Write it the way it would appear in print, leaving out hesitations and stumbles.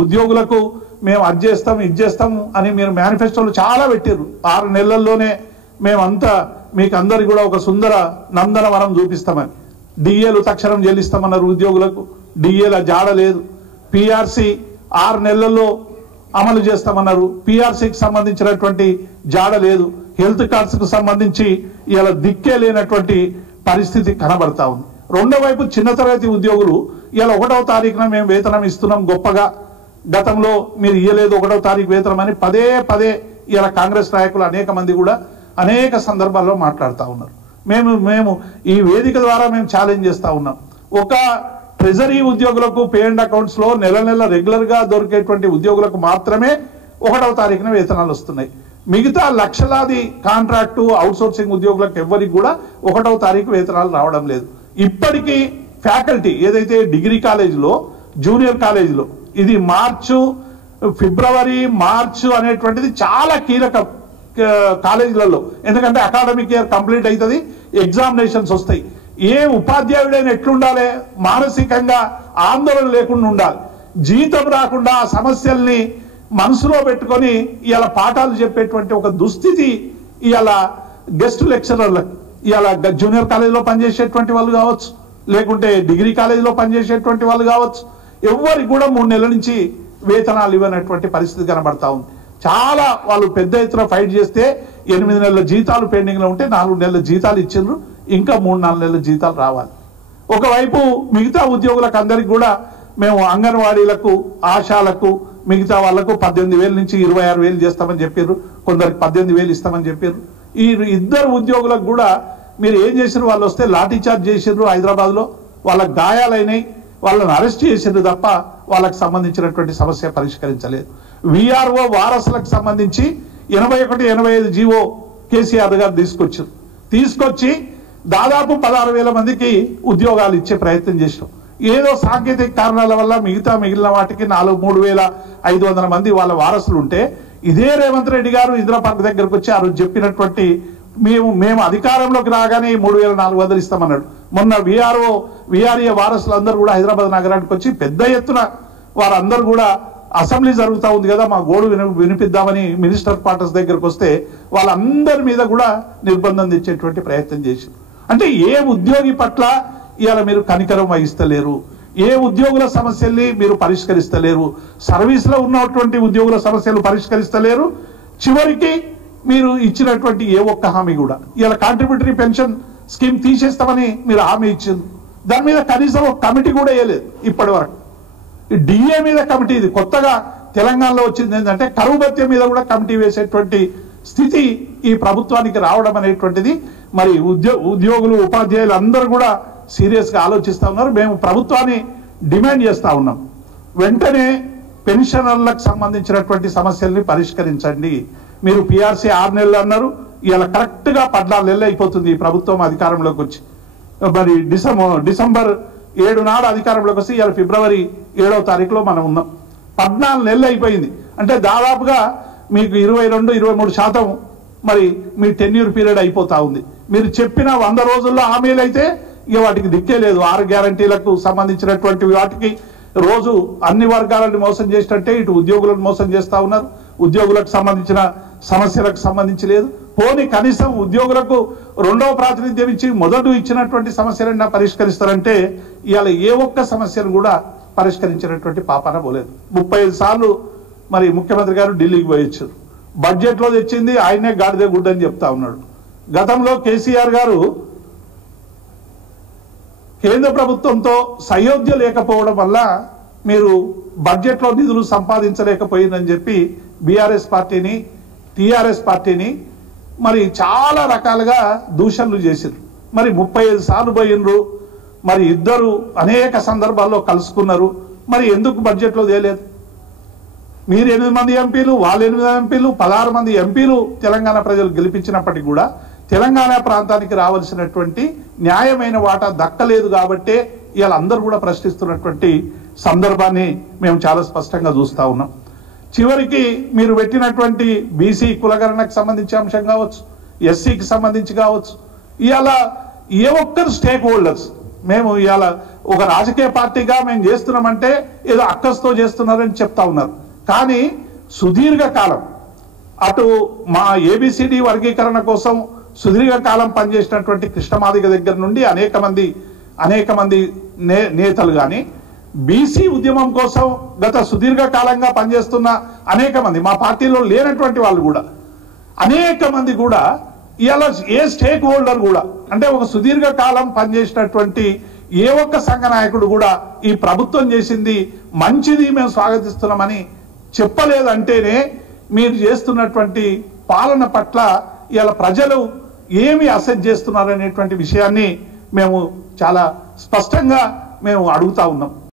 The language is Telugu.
ఉద్యోగులకు మేము అది చేస్తాం ఇది చేస్తాం అని మీరు మేనిఫెస్టోలు చాలా పెట్టారు. 6 నెలల్లోనే మేమంతా మీకు అందరికి కూడా ఒక సుందర నందనవనం చూపిస్తామని. డిఏలు తక్షణం చెల్లిస్తామన్నారు ఉద్యోగులకు, డిఏల జాడ లేదు. పిఆర్సి 6 నెలల్లో అమలు చేస్తామన్నారు, పిఆర్సికి సంబంధించినటువంటి జాడ లేదు. హెల్త్ కార్డ్స్కు సంబంధించి ఇలా దిక్కే లేనటువంటి పరిస్థితి కనబడతా ఉంది. రెండో వైపు చిన్న తరగతి ఉద్యోగులు ఇలా 1వ తారీఖున మేము వేతనం ఇస్తున్నాం గొప్పగా, గతంలో మీరు ఇయ్యలేదు 1వ తారీఖు వేతనం అని పదే పదే ఇలా కాంగ్రెస్ నాయకులు అనేక మంది కూడా అనేక సందర్భాల్లో మాట్లాడుతూ ఉన్నారు. మేము ఈ వేదిక ద్వారా మేము ఛాలెంజ్ చేస్తూ ఉన్నాం. ఒక ట్రెజరీ ఉద్యోగులకు పే అండ్ అకౌంట్స్లో నెల నెల రెగ్యులర్గా దొరికేటువంటి ఉద్యోగులకు మాత్రమే 1వ తారీఖున వేతనాలు వస్తున్నాయి. మిగతా లక్షలాది కాంట్రాక్టు అవుట్సోర్సింగ్ ఉద్యోగులకు ఎవరికి కూడా 1వ తారీఖు వేతనాలు రావడం లేదు. ఇప్పటికీ ఫ్యాకల్టీ ఏదైతే డిగ్రీ కాలేజీలో జూనియర్ కాలేజీలో ఇది ఫిబ్రవరి మార్చు అనేటువంటిది చాలా కీలకం కాలేజీలలో. ఎందుకంటే అకాడమిక్ ఇయర్ కంప్లీట్ అవుతుంది, ఎగ్జామినేషన్స్ వస్తాయి. ఏ ఉపాధ్యాయుడైనా ఎట్లుండాలి, మానసికంగా ఆందోళన లేకుండా ఉండాలి. జీతం రాకుండా ఆ సమస్యల్ని మనసులో పెట్టుకొని ఇలా పాఠాలు చెప్పేటువంటి ఒక దుస్థితి ఇలా గెస్ట్ లెక్చరర్లకు, ఇలా జూనియర్ కాలేజీలో పనిచేసేటువంటి వాళ్ళు కావచ్చు, లేకుంటే డిగ్రీ కాలేజీలో పనిచేసేటువంటి వాళ్ళు కావచ్చు, ఎవరికి కూడా 3 నెలల నుంచి వేతనాలు ఇవ్వనటువంటి పరిస్థితి కనబడతా ఉంది. చాలా వాళ్ళు పెద్ద ఎత్తున ఫైట్ చేస్తే 8 నెలల జీతాలు పెండింగ్లో ఉంటే 4 నెలల జీతాలు ఇచ్చిండ్రు, ఇంకా 3-4 నెలల జీతాలు రావాలి. ఒకవైపు మిగతా ఉద్యోగులకు అందరికి కూడా మేము అంగన్వాడీలకు, ఆశాలకు, మిగతా వాళ్లకు 18,000 నుంచి 26,000 చేస్తామని చెప్పారు, కొందరికి 18,000 ఇస్తామని చెప్పారు. ఈ 2 ఉద్యోగులకు కూడా మీరు ఏం చేసారు, వాళ్ళు వస్తే లాఠీ చార్జ్ చేసారు హైదరాబాద్లో, వాళ్ళకి గాయాలైనాయి, వాళ్ళని అరెస్ట్ చేసారు తప్ప వాళ్ళకి సంబంధించినటువంటి సమస్య పరిష్కరించలేదు. విఆర్ఓ వారసులకు సంబంధించి 81-85 జీవో కేసీఆర్ గారు తీసుకొచ్చి దాదాపు 16,000 మందికి ఉద్యోగాలు ఇచ్చే ప్రయత్నం చేసాం. ఏదో సాంకేతిక కారణాల వల్ల మిగిలిన వాటికి 3,500 మంది వాళ్ళ వారసులు ఉంటే, ఇదే రేవంత్ రెడ్డి గారు ఇందిరా పార్క్ దగ్గరకు వచ్చి ఆ రోజు చెప్పినటువంటి మేము అధికారంలోకి రాగానే 3,400 ఇస్తామన్నాడు. మొన్న విఆర్ఏ వారసులందరూ కూడా హైదరాబాద్ నగరానికి వచ్చి పెద్ద ఎత్తున వారందరూ కూడా అసెంబ్లీ జరుగుతూ ఉంది కదా, మా గోడు వినిపిద్దామని మినిస్టర్ క్వార్టర్స్ దగ్గరకు వస్తే వాళ్ళందరి మీద కూడా నిర్బంధం తెచ్చేటువంటి ప్రయత్నం చేశారు. అంటే ఏ ఉద్యోగి పట్ల ఇవాళ మీరు కనికరం వహిస్తలేరు, ఏ ఉద్యోగుల సమస్యల్ని మీరు పరిష్కరిస్తలేరు, సర్వీస్లో ఉన్నటువంటి ఉద్యోగుల సమస్యలు పరిష్కరిస్తలేరు. చివరికి మీరు ఇచ్చినటువంటి ఏ ఒక్క హామీ కూడా, ఇలా కాంట్రిబ్యూటరీ పెన్షన్ స్కీమ్ తీసేస్తామని మీరు హామీ ఇచ్చింది, దాని మీద కనీసం ఒక కమిటీ కూడా వేయలేదు ఇప్పటి వరకు. డిఏ మీద కమిటీ, ఇది కొత్తగా తెలంగాణలో వచ్చింది ఏంటంటే కరువు భత్యం మీద కూడా కమిటీ వేసేటువంటి స్థితి ఈ ప్రభుత్వానికి రావడం అనేటువంటిది మరి ఉద్యోగులు, ఉపాధ్యాయులు అందరూ కూడా సీరియస్గా ఆలోచిస్తూ ఉన్నారు. మేము ప్రభుత్వాన్ని డిమాండ్ చేస్తూ ఉన్నాం, వెంటనే పెన్షనర్లకు సంబంధించినటువంటి సమస్యల్ని పరిష్కరించండి. మీరు పిఆర్సీ 6 నెలలు అన్నారు, ఇలా కరెక్ట్గా 14 నెలలు అయిపోతుంది ఈ ప్రభుత్వం అధికారంలోకి వచ్చి. మరి డిసెంబర్ 7 నాడు అధికారంలోకి వస్తే ఇలా ఫిబ్రవరి 7వ తారీఖులో మనం ఉన్నాం. 14 నెలలు అయిపోయింది. అంటే దాదాపుగా మీకు 22-23% మరి మీ టెన్యూర్ పీరియడ్ అయిపోతా ఉంది. మీరు చెప్పిన 100 రోజుల్లో హామీలు అయితే ఇక వాటికి దిక్కే లేదు. 6 గ్యారంటీలకు సంబంధించినటువంటి వాటికి రోజు అన్ని వర్గాలను మోసం చేసినట్టే ఇటు ఉద్యోగులను మోసం చేస్తూ ఉన్నారు. ఉద్యోగులకు సంబంధించిన సమస్యలకు సంబంధించి లేదు. పోనీ కనీసం ఉద్యోగులకు 2వ ప్రాతినిధ్యం ఇచ్చి మొదట ఇచ్చినటువంటి సమస్యలన్నా పరిష్కరిస్తారంటే ఇవాళ ఏ ఒక్క సమస్యను కూడా పరిష్కరించినటువంటి పాపాన పోలేదు. 35 సార్లు మరి ముఖ్యమంత్రి గారు ఢిల్లీకి పోయొచ్చారు. బడ్జెట్లో తెచ్చింది ఆయనే గాడిదే గుడ్డ అని చెప్తా ఉన్నాడు. గతంలో కేసీఆర్ గారు కేంద్ర ప్రభుత్వంతో సయోధ్య లేకపోవడం వల్ల మీరు బడ్జెట్లో నిధులు సంపాదించలేకపోయిందని చెప్పి బీఆర్ఎస్ పార్టీని, టీఆర్ఎస్ పార్టీని మరి చాలా రకాలుగా దూషణలు చేశారు. మరి 35 సార్లు పోయినరు, మరి ఇద్దరు అనేక సందర్భాల్లో కలుసుకున్నారు. మరి ఎందుకు బడ్జెట్లో తేలేదు? మీరు 8 మంది ఎంపీలు, వాళ్ళు 8 ఎంపీలు, 16 మంది ఎంపీలు తెలంగాణ ప్రజలు గెలిపించినప్పటికీ కూడా తెలంగాణ ప్రాంతానికి రావాల్సినటువంటి న్యాయమైన వాటా దక్కలేదు. కాబట్టే ఇవాళ అందరూ కూడా ప్రశ్నిస్తున్నటువంటి సందర్భాన్ని మేము చాలా స్పష్టంగా చూస్తూ ఉన్నాం. చివరికి మీరు పెట్టినటువంటి బీసీ కులగణనకు సంబంధించి అంశం కావచ్చు, ఎస్సీకి సంబంధించి కావచ్చు, ఇవాళ ఏ ఒక్కరు స్టేక్ హోల్డర్స్ మేము ఇవాళ ఒక రాజకీయ పార్టీగా మేము చేస్తున్నామంటే ఏదో అక్కస్తో చేస్తున్నారని చెప్తా ఉన్నారు. కానీ సుదీర్ఘకాలం అటు మా ఏబిసిడి వర్గీకరణ కోసం సుదీర్ఘకాలం పనిచేసినటువంటి కృష్ణమాదిగ దగ్గర నుండి అనేక మంది నేతలు కానీ, బీసీ ఉద్యమం కోసం గత సుదీర్ఘకాలంగా పనిచేస్తున్న అనేక మంది, మా పార్టీలో లేనటువంటి వాళ్ళు కూడా అనేక మంది కూడా ఇవాళ ఏ స్టేక్ హోల్డర్ కూడా, అంటే ఒక సుదీర్ఘకాలం పనిచేసినటువంటి ఏ ఒక్క సంఘ నాయకుడు కూడా ఈ ప్రభుత్వం చేసింది మంచిది మేము స్వాగతిస్తున్నామని చెప్పలేదంటేనే మీరు చేస్తున్నటువంటి పాలన పట్ల ఇవాళ ప్రజలు ఏమి అసెస్ చేస్తున్నారనేటువంటి విషయాన్ని మేము చాలా స్పష్టంగా మేము అడుగుతా ఉన్నాం.